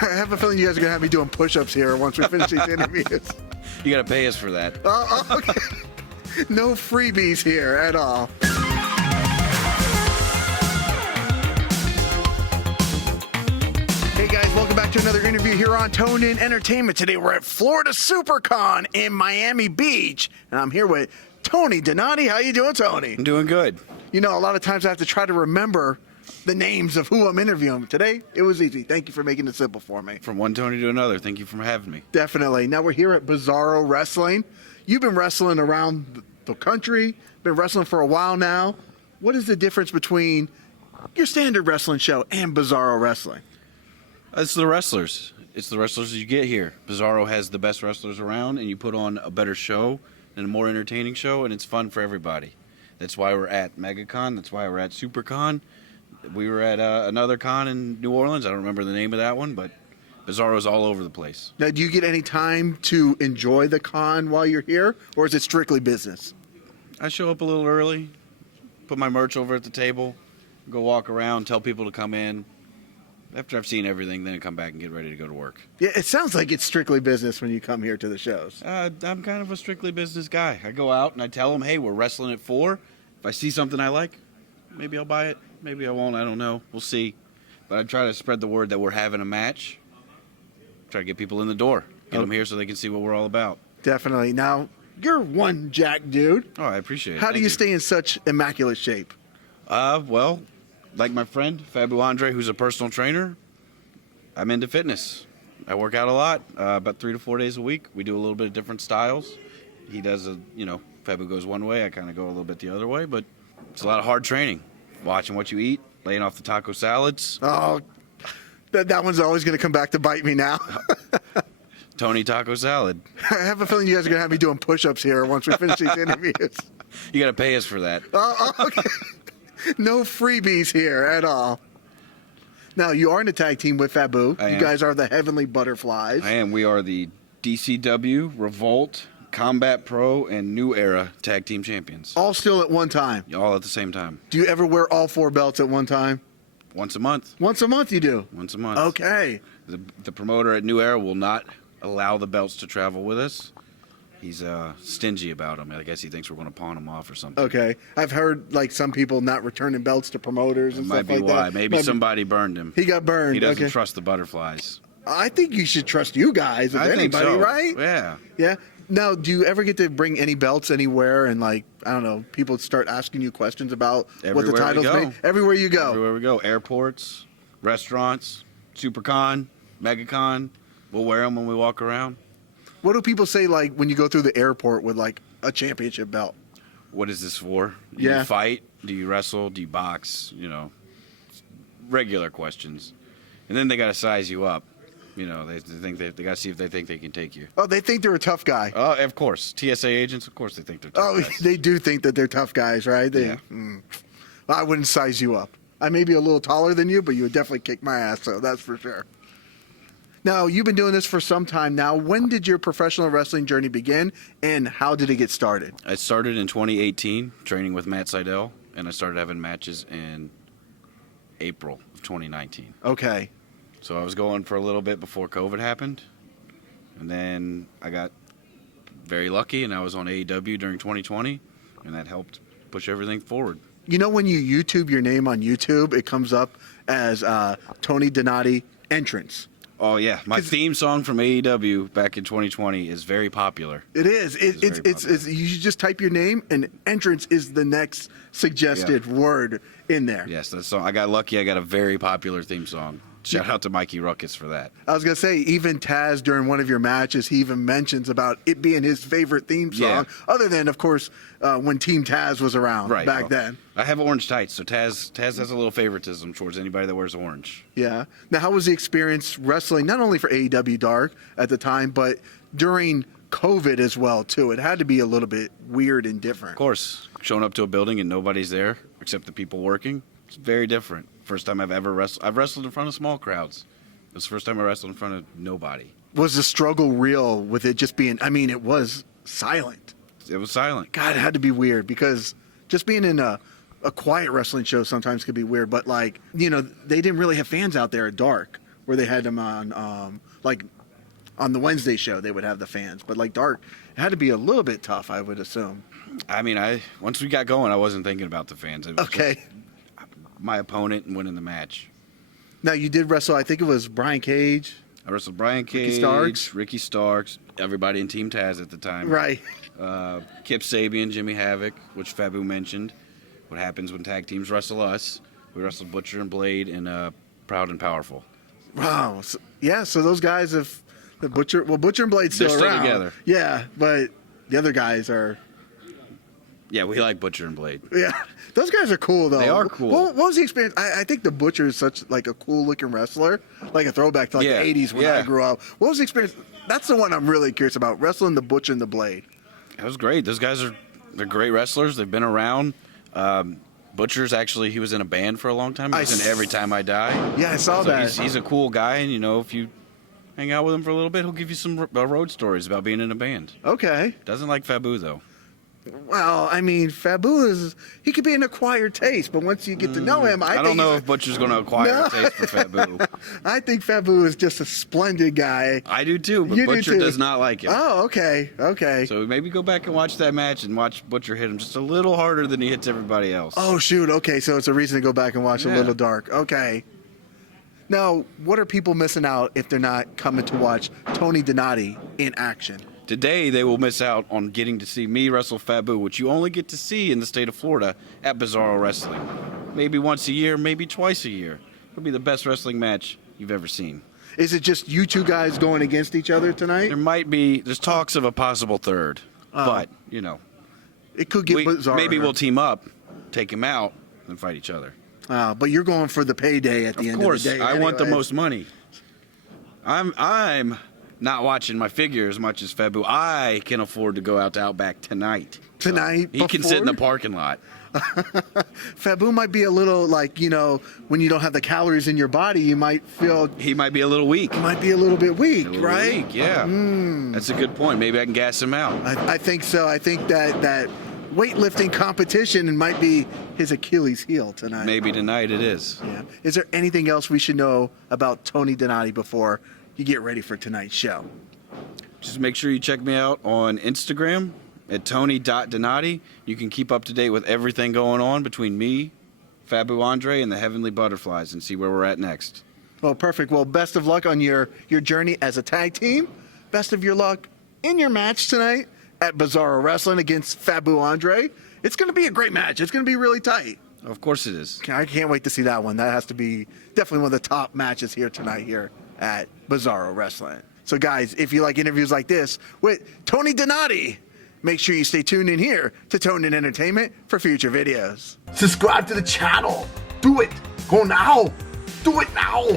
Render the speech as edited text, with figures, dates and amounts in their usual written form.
I have a feeling you guys are going to have me doing push-ups here once we finish these interviews. You got to pay us for that. Okay. No freebies here at all. Hey guys, welcome back to another interview here on Toned In Entertainment. Today we're at Florida Supercon in Miami Beach, and I'm here with Tony Donati. How you doing, Tony? I'm doing good. You know, a lot of times I have to try to remember the names of who I'm interviewing. Today, it was easy. Thank you for making it simple for me. From one Tony to another. Thank you for having me. Definitely. Now we're here at Bizarro Wrestling. You've been wrestling around the country, been wrestling for a while now. What is the difference between your standard wrestling show and Bizarro Wrestling? It's the wrestlers. It's the wrestlers you get here. Bizarro has the best wrestlers around, and you put on a better show and a more entertaining show, and it's fun for everybody. That's why we're at MegaCon. That's why we're at Supercon. We were at another con in New Orleans. I don't remember the name of that one, but Bizarro's all over the place. Now, do you get any time to enjoy the con while you're here, or is it strictly business? I show up a little early, put my merch over at the table, go walk around, tell people to come in. After I've seen everything, then I come back and get ready to go to work. Yeah, it sounds like it's strictly business when you come here to the shows. I'm kind of a strictly business guy. I go out and I tell them, hey, we're wrestling at 4. If I see something I like, maybe I'll buy it. Maybe I won't. I don't know. We'll see. But I try to spread the word that we're having a match. Try to get people in the door. Get them here so they can see what we're all about. Definitely. Now, you're one jack dude. Oh, I appreciate it. How do you stay in such immaculate shape? Well, like my friend, Faboo Andre, who's a personal trainer, I'm into fitness. I work out a lot, about 3 to 4 days a week. We do a little bit of different styles. He does, Faboo goes one way, I kind of go a little bit the other way, but it's a lot of hard training. Watching what you eat, laying off the taco salads. Oh, that one's always going to come back to bite me now. Tony Taco Salad. I have a feeling you guys are going to have me doing push-ups here once we finish these interviews. You got to pay us for that. Okay. No freebies here at all. Now, you are in a tag team with Faboo. You guys are the Heavenly Butterflies. I am. We are the DCW, Revolt, Combat Pro, and New Era tag team champions. All still at one time? All at the same time. Do you ever wear all 4 belts at one time? Once a month. Once a month you do? Once a month. Okay. The promoter at New Era will not allow the belts to travel with us. He's stingy about them. I guess he thinks we're going to pawn them off or something. Okay. I've heard some people not returning belts to promoters and stuff like that. Might be why. Maybe somebody burned him. He got burned. He doesn't trust the butterflies. I think you should trust you guys, if anybody, think so. right? Yeah. Yeah. Now, do you ever get to bring any belts anywhere and, I don't know, people start asking you questions about what the titles mean? Everywhere you go. Everywhere we go. Airports, restaurants, Supercon, MegaCon. We'll wear them when we walk around. What do people say, when you go through the airport with, a championship belt? What is this for? Do you fight? Do you wrestle? Do you box? Regular questions. And then they got to size you up. They think they got to see if they think they can take you. Oh, they think they're a tough guy. Oh, of course. TSA agents, of course they think they're tough guys. They do think that they're tough guys, right? Yeah. Well, I wouldn't size you up. I may be a little taller than you, but you would definitely kick my ass, so that's for sure. Now, you've been doing this for some time now. When did your professional wrestling journey begin, and how did it get started? I started in 2018, training with Matt Seidel, and I started having matches in April of 2019. Okay. So I was going for a little bit before COVID happened, and then I got very lucky, and I was on AEW during 2020, and that helped push everything forward. When you YouTube your name on YouTube, it comes up as Tony Donati Entrance. Oh, yeah. My theme song from AEW back in 2020 is very popular. It is. It's you should just type your name, and Entrance is the next suggested word in there. Yes, that song. I got lucky. I got a very popular theme song. Shout out to Mikey Ruckus for that. I was going to say, even Taz, during one of your matches, he even mentions about it being his favorite theme song, other than, of course, when Team Tazz was around back then. I have orange tights, so Taz has a little favoritism towards anybody that wears orange. Yeah. Now, how was the experience wrestling, not only for AEW Dark at the time, but during COVID as well, too? It had to be a little bit weird and different. Of course. Showing up to a building and nobody's there except the people working. It's very different. First time I've ever wrestled. I've wrestled in front of small crowds. It was the first time I wrestled in front of nobody. Was the struggle real with it just being, it was silent. It was silent. God, it had to be weird because just being in a quiet wrestling show sometimes could be weird. But, they didn't really have fans out there at dark. where they had them on, like on the Wednesday show, they would have the fans. But like Dark, it had to be a little bit tough, I would assume. I mean, once we got going, I wasn't thinking about the fans. It was Okay. just my opponent and winning the match. Now, you did wrestle, I think it was Brian Cage. I wrestled Brian Cage, Ricky Starks, everybody in Team Tazz at the time. Right. Kip Sabian, Jimmy Havoc, which Faboo mentioned. What happens when tag teams wrestle us? We wrestled Butcher and Blade and Proud and Powerful. Wow. So, yeah, so those guys have Butcher and Blade's still They're still around. together. Yeah, but the other guys are. Yeah, we like Butcher and Blade. Yeah, those guys are cool though. They are cool. What was the experience? I think the Butcher is such like a cool looking wrestler, like a throwback to like the '80s when I grew up. What was the experience? That's the one I'm really curious about, wrestling the Butcher and the Blade. It was great. Those guys they're great wrestlers. They've been around. Butcher's actually, he was in a band for a long time. He was in Every Time I Die. Yeah, I saw that. He's a cool guy, and if you hang out with him for a little bit, he'll give you some road stories about being in a band. Okay. Doesn't like Faboo though. Well, I mean, Faboo he could be an acquired taste, but once you get to know him, I don't know if Butcher's going to acquire a taste for Faboo. I think Faboo is just a splendid guy. I do too, but Butcher does not like him. Oh, okay, okay. So maybe go back and watch that match and watch Butcher hit him just a little harder than he hits everybody else. Oh, shoot. Okay, so it's a reason to go back and watch A Little Dark. Okay. Now, what are people missing out if they're not coming to watch Tony Donati in action? Today, they will miss out on getting to see me wrestle Faboo, which you only get to see in the state of Florida at Bizarro Wrestling. Maybe once a year, maybe twice a year. It'll be the best wrestling match you've ever seen. Is it just you two guys going against each other tonight? There's talks of a possible third, but, It could get bizarre. Maybe we'll team up, take him out, and fight each other. But you're going for the payday at the end of the day. Of course, I want the most money. I'm not watching my figure as much as Faboo. I can afford to go out to Outback tonight. Tonight? He can sit in the parking lot. Faboo might be a little like, when you don't have the calories in your body, you might feel... He might be a little weak. He might be a little bit weak, right? Weak, yeah. That's a good point. Maybe I can gas him out. I think so. I think that weightlifting competition might be his Achilles heel tonight. Maybe tonight it is. Yeah. Is there anything else we should know about Tony Donati before you get ready for tonight's show? Just make sure you check me out on Instagram at tony.donati. You can keep up to date with everything going on between me, Faboo Andre, and the Heavenly Butterflies and see where we're at next. Well, perfect. Well, best of luck on your journey as a tag team. Best of your luck in your match tonight at Bizarro Wrestling against Faboo Andre. It's going to be a great match. It's going to be really tight. Of course it is. I can't wait to see that one. That has to be definitely one of the top matches here tonight here at Bizarro Wrestling. So, guys, if you like interviews like this with Tony Donati, make sure you stay tuned in here to Toned In Entertainment for future videos. Subscribe to the channel. Do it. Go now. Do it now.